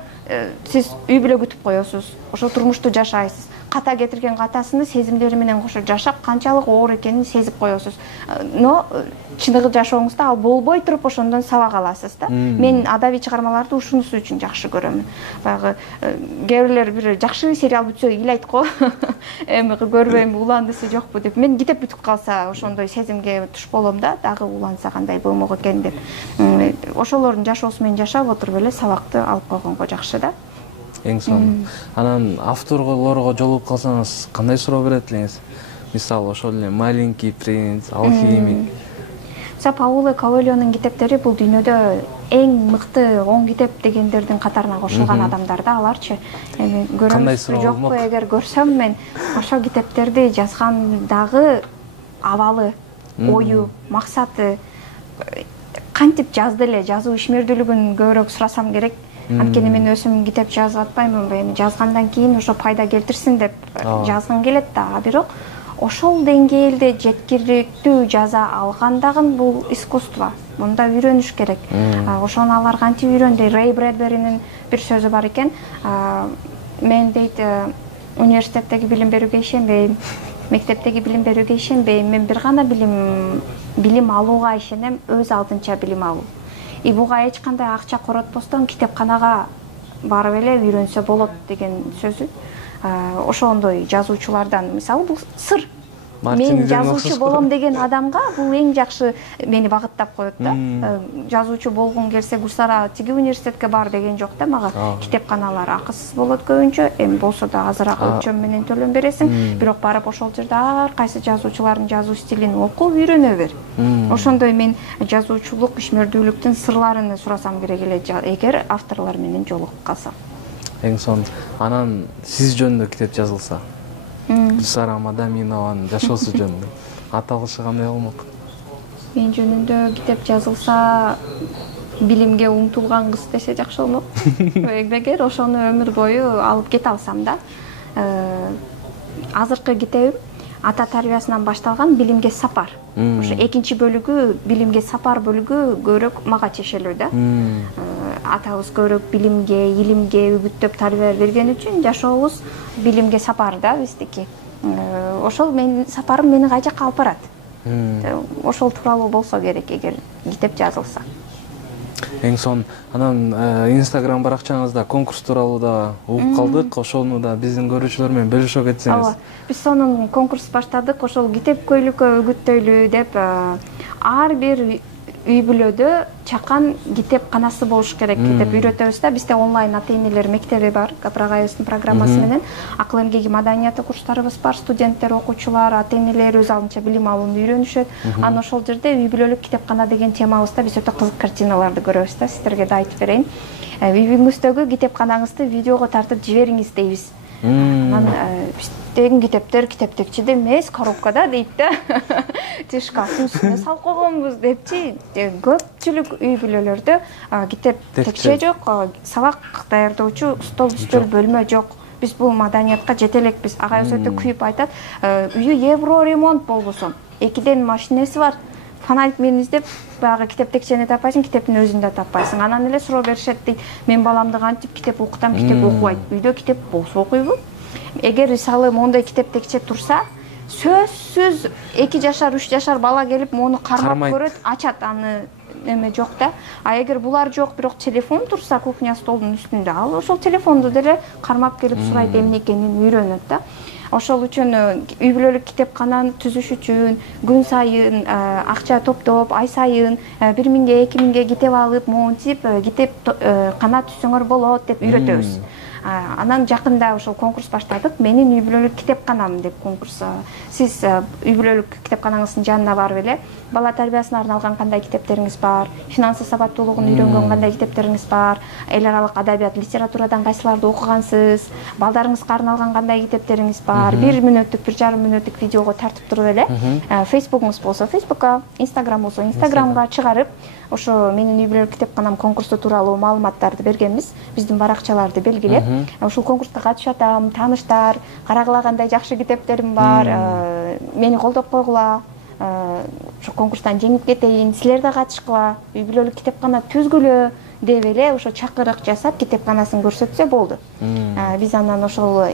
сиз үй бүлө күтүп коесуз, ошо турмушту жашайсыз. Ката кетирген катасыны сезимдери менен кошо жашап, канчалык оор экенин сезип коесуз. Но чыныгы жашооңузда ал болбой туруп ошондон сабак аласыз да. Мен адабий чыгармаларды ушунусу үчүн жакшы көрөмүн. Баягы кээ бирлер бир жакшы сериал бүтсө ыйлайт го. Эми көрбөйм, уландысы жокпу деп. Мен китеп бүтүп калса ошондой сезимге туш болом да, дагы уланса кандай болмок экен деп. Ошолордун жашоосу менен жашап отуруп эле сабакты алып койгонго жакшы да. Эң сонун. Анан авторлорго жолугуп калсаңыз кандай суроо берет элеңиз? Мисалы, ошол эле Маленький принц, Алхимик. Пауло Коэльонун китептери бул дүйнөдө эң мыкты 10 китеп дегендердин катарына кошулган адамдар да, аларчы. Эми көрөмүзбү жокпу, эгер көрсөм мен ошол китептерди жазгандагы абалы, ою, максаты кантип жазды эле, жазуу ишмердүүлүгүн көбүрөөк сурасам керек. Анткени мен өзүм китеп жазып атпаймын, эми жазгандан кийин ошо пайда келтирсин деп жазгым келет да, бирок ошол деңгээлде жеткиликтүү жаза алган дагы бул искусство. Мында үйрөнүш керек. Ошону алар кантип үйрөндү? Рэй Брэдберинин бир сөзү бар экен. Мен дейт университеттеги билим берүүгө ишенбейм, мектептеги билим берүүгө ишенбейм. Мен бир гана билим алууга ишенем, өз алдынча билим алуу. Буга эч кандай акча коротпостон китепканага барып эле үйрөнсө болот деген сөзү. Ошондой жазуучулардан, мисалы, бул сыр. Мен жазуучу болом деген адамга бул эң жакшы мени багыттап коет да. Жазуучу болгуң келсе Гүлсара тиги университетке бар деген жок да мага. Китепканалар акысыз болот көбүнчө, эми болсо да азыраак өлчөм менен төлөм бересиң, бирок барып ошол жерде ар кайсы жазуучулардын жазуу стилин окуп үйрөнө бер. Ошондой мен жазуучулук, ишмердүүлүктүн сырларын сурасам керек эле, эгер авторлор менен жолугуп калсам. Эң сон, анан сиз жөнүндө китеп жазылса, Гүлсара Мадаминованын жашоосу жөнүндө аталышы кандай болмок? Мен жөнүндө китеп жазылса, билимге умтулган кыз десе жакшы болмок. Эгер ошону өмүр бою алып кете алсам да. Азыркы китебим ата тарбиясынан башталган билимге сапар. Ошо экинчи бөлүгү, билимге сапар бөлүгү көбүрөөк мага чечелүү да. Атабыз көбүрөөк билимге, илимге үгүттөп тарбия берген үчүн жашообуз билимге сапар да биздики. Ошол менин сапарым мени кай жакка алып барат. Ошол тууралуу болсо керек эгер китеп жазылса. Эң сон, анан Instagram баракчаңызда конкурс тууралуу да угуп калдык. Ошону да биздин көрүүчүлөр менен бөлүшө кетсеңиз. Ооба, биз сонун конкурс баштадык. Ошол китеп көйлүккө үгүттөйлү деп ар бир үй бүлөдө чакан китепканасы болуш керек деп үйрөтөбүз да. Бизде онлайн ата-энелер мектеби бар, Капырак айыбыздын программасы менен. Акыл эмгеги маданияты курстарыбыз бар. Студенттер, окуучулар, ата-энелер өз алдынча билим алууну үйрөнүшөт. Анан ошол жерде үй бүлөлүк китепкана деген темабызда биз өтө кызык картиналарды көрөбүз да. Сиздерге да айтып берейин. Үйүңүздөгү китепканаңызды видеого тартып жибериңиз дейбиз. Анан биздеги китептер китептекчиде эмес, коробкада дейт да. Тиш шкафтын үстүнө салып койгонбуз депчи. Көпчүлүк үй бүлөлөрдө китеп текче жок, сабак даярдоочу стол үстөл бөлмө жок. Биз бул маданиятка жете элекпиз. Агайыбыз өтө күйүп айтат, үйү евро ремонт болбосун, 2ден машинеси бар. Фонарик менен издеп, баягы китеп текчени таппайсың, китептин өзүн да таппайсың. Анан эле суроо беришет дейт. Мен баламды кантип китеп окутам, китеп окубайт. Үйдө китеп болсо окуйбу? Эгер мисалы моундай китеп текче турса, сөзсүз 2 жашар, 3 жашар бала келип мону кармап көрөт, ачат, аны эме жок да. А эгер булар жок, бирок телефон турса кухня столдун үстүндө, ал ошол телефонду деле кармап келип сурайт, эмне экенин үйрөнөт да. Ошол үчүн үй бүлөлүк китепкананы түзүш үчүн күн сайын акча топтоп, ай сайын 1000-ге, 2000-ге китеп алып, монтип, китепкана түзсөңөр болот деп үйрөтөбүз. Анан жакында ошол конкурс баштадык. Менин үй бүлөлүк китепканам деп конкурс. Сиз үй бүлөлүк китепканаңыздын жанына барып эле бала тарбиясына арналган кандай китептериңиз бар, финансы сабаттуулугун үйрөнгөн кандай китептериңиз бар, эл аралык адабият, литературадан кайсыларды окугансыз, балдарыңызга арналган кандай китептериңиз бар, 1 мүнөттүк, 1,5 мүнөттүк видеого тартып туруп эле Facebook'уңуз болсо Facebook'ка, Instagram болсо Instagram'га чыгарып, ошо менин үй бүлөлүк китепканам конкурсу тууралуу маалыматтарды бергенбиз, биздин баракчаларды белгилеп, ушул конкурска катышып атам, тааныштар, карагыла кандай жакшы китептерим бар, мени колдоп койгула, ошо конкурстан жеңип кетейин, силер да катышкыла, үй бүлөлүк китепкана түзгүлө деп эле ошо чакырык жасап китепканасын көрсөтсө болду. Биз анан ошол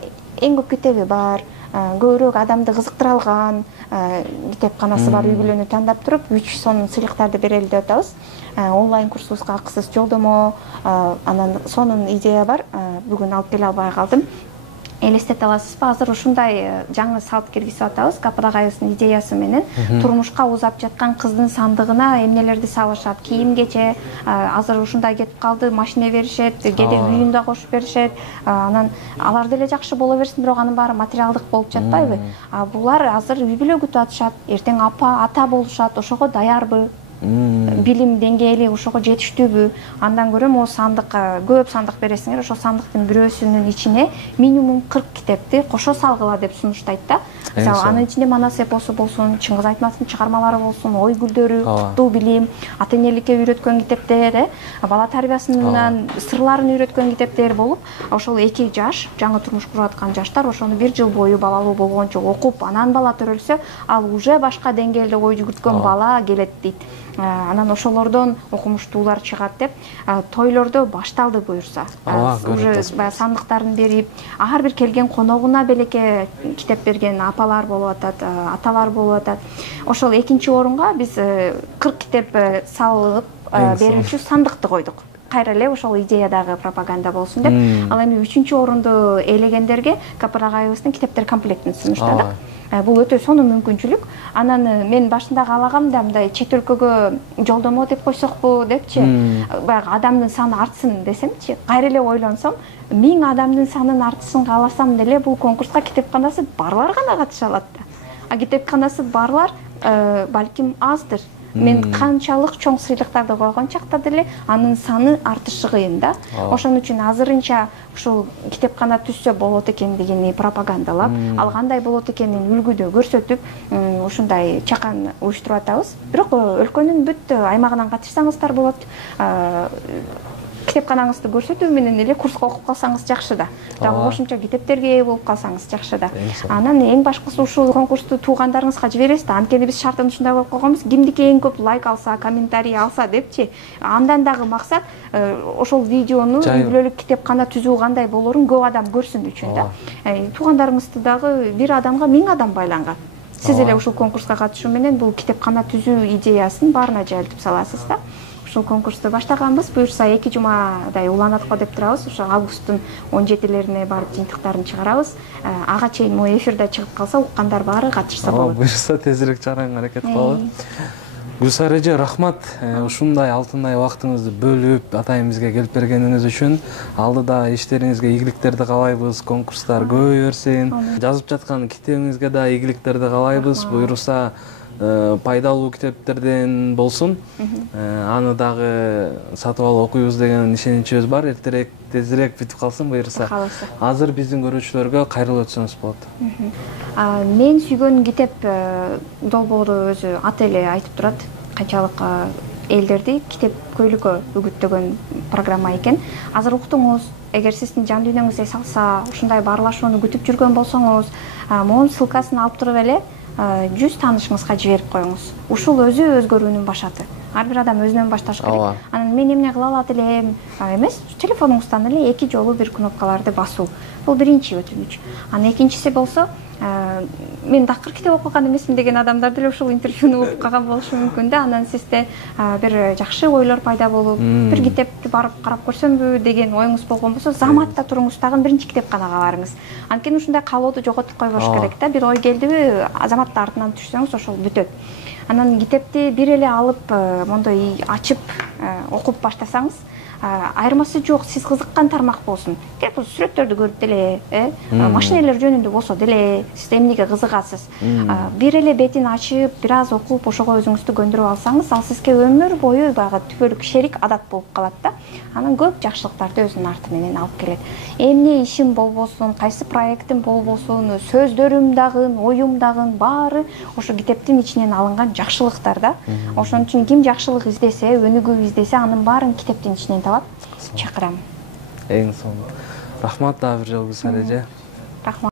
эң көп китеби бар, көбүрөөк адамды кызыктыра алган китепканасы бар үй бүлөнү тандап туруп 3 сом сыйлыктарды берели деп атабыз. Онлайн курсубузга акысыз жолдомо, анан сонун идея бар. Бүгүн алып келе албай калдым. Элестете аласызбы? Азыр ушундай жаңы салт киргизип атабыз. Капырак айыбыздын идеясы менен турмушка узап жаткан кыздын сандыгына эмнелерди салышат, кийим-кече, азыр ушундай кетип калды, машине беришет, кээде үйүн да кошуп беришет. Анан алар деле жакшы боло берсин, бирок анын баары материалдык болуп жатпайбы? Булар азыр үй бүлө күтүп атышат, эртең апа, ата болушат, ошого даярбы? билим деңгээли ошого жетиштүүбү, андан көрө могу сандык, көп сандык бересиңер, ошол сандыктын бирөөсүнүн ичине минимум 40 китепти кошо салгыла деп сунуштайт да. Мисалы, анын ичинде манас эпосу болсун, Чыңгыз Айтматовдун чыгармалары болсун, ой гүлдөрү, куттуу билим, ата энеликке үйрөткөн китептер, бала тарбиясынан сырларын үйрөткөн китептер болуп, ошол 2 жаш, жаңы турмуш куруп аткан жаштар ошону 1 жыл бою балалуу болгончо окуп, анан бала төрөлсө, ал уже башка деңгээлде ой жүгүрткөн бала келет дейт. Анан ошолордон окумуштуулар чыгат деп тойлордо башталды буюрса. Уже сандыктарын берип, ар бир келген коногуна белекке китеп берген апалар болуп атат, аталар болуп атат. Ошол 2-нчи орунга биз 40 китеп салып берүүчү сандыкты койдук. Кайра эле ошол идеядагы пропаганда болсун деп. Ал эми 3-нчү орунду ээлегендерге Капыр агайыбыздын китептер комплектин сунуштадык. Бул өтө сонун мүмкүнчүлүк. Анан мен башында каалагам да мындай чет өлкөгө жолдомо деп койсокпу депчи, баягы адамдын саны артсын десемчи, кайра эле ойлонсом, 1000 адамдын санын артсын кааласам деле бул конкурска китепканасы барлар гана катыша алат да. А китепканасы барлар балким аздыр. Мен канчалык чоң сыйлыктарды койгон чакта деле анын саны артышы кыйын да. Ошон үчүн азырынча ушул китепкана түзсө болот экендигин пропагандалап, ал кандай болот экенин үлгүдө көрсөтүп, ушундай чакан уюштуруп атабыз. Бирок өлкөнүн бүт аймагынан катышсаңыздар болот. Китепканаңызды көрсөтүү менен эле курска окуп калсаңыз жакшы да. Дагы кошумча китептерге ээ болуп калсаңыз жакшы да. Анан эң башкысы ушул конкурсту туугандарыңызга жибересиз да. Анткени биз шартын ушундай коюп койгонбуз, кимдики эң көп лайк алса, комментарий алса депчи. Андан дагы максат ошол видеону үй бүлөлүк китепкана түзүү кандай болорун көп адам көрсүн үчүн да. Туугандарыңызды дагы бир адамга 1000 адам байланган. Сиз эле ушул конкурска катышуу менен бул китепкана түзүү идеясын баарына жайылтып саласыз да. Ушул конкурсту баштаганбыз, буюрса 2 жумадай уланат го деп турабыз. Ошо августтун 17-лерине барып жыйынтыктарын чыгарабыз. Ага чейин мо эфирде чыгып калса, уккандар баары катышса болот. Буюрса тезирээк чыгарганга аракет кылалы. Гүлсара эже, рахмат. Ушундай алтындай убактыңызды бөлүп атайыбызга келип бергениңиз үчүн. Алдыда иштериңизге ийгиликтерди каалайбыз, конкурстар көбөйө берсин. Жазып жаткан китебиңизге да ийгиликтерди каалайбыз. Буюрса пайдалуу китептерден болсун. Аны дагы сатып алып окуйбуз деген ишеничибиз бар. Эртерээк тезирээк бүтүп калсын буюрса. Азыр биздин көрүүчүлөргө кайрылып өтсөңүз болот. Мен сүйгөн китеп долбоору өзү аты эле айтып турат. Канчалык элдерди китеп көйлүккө үгүттөгөн программа экен. Азыр уктуңуз. Эгер сиздин жан дүйнөңүз эс алса, ушундай баарлашууну күтүп жүргөн болсоңуз, могу ссылкасын алып туруп эле 100 таанышыңызга жиберип коюңуз. Ушул өзү өзгөрүүнүн башаты. Ар бир адам өзүнөн башташ керек. Анан мен эмне кыла алат элем эмес, телефонуңуздан эле 2 жолу бир кнопкаларды басуу. Бул биринчи өтүнүч. Анан экинчиси болсо, мен такыр китеп окуган эмесмин деген адамдар деле ушул интервьюну угуп калган болушу мүмкүн да. Анан сизде бир жакшы ойлор пайда болуп, бир китепти барып карап көрсөмбү деген оюңуз болгон болсо, заматта туруңуз, тагын биринчи китепканага барыңыз. Анткени ушундай каалооду жоготуп койбош керек да. Бир ой келдиби, азаматта артынан түшсөңүз ошол бүтөт. Анан китепти бир эле алып, мондой ачып окуп баштасаңыз, айырмасы жок, сиз кызыккан тармак болсун. Керек болсо сүрөттөрдү көрүп деле, машинелер жөнүндө болсо деле, сиз эмнеге кызыгасыз. Бир эле бетин ачып, бир аз окуп, ошого өзүңүздү көндүрүп алсаңыз, ал сизге өмүр бою баягы түбөлүк шерик адат болуп калат да. Анан көп жакшылыктарды өзүнүн арты менен алып келет. Эмне ишим болбосун, кайсы проектим болбосун, сөздөрүм дагы, оюм дагы баары ошо китептин ичинен алынган жакшылыктар да. Ошон үчүн ким жакшылык издесе, өнүгүү издесе, анын баарын китептин ичинен табат. Чакырам. Эң сонун. Рахмат дагы бир жолу Гүлсара эже. Рахмат.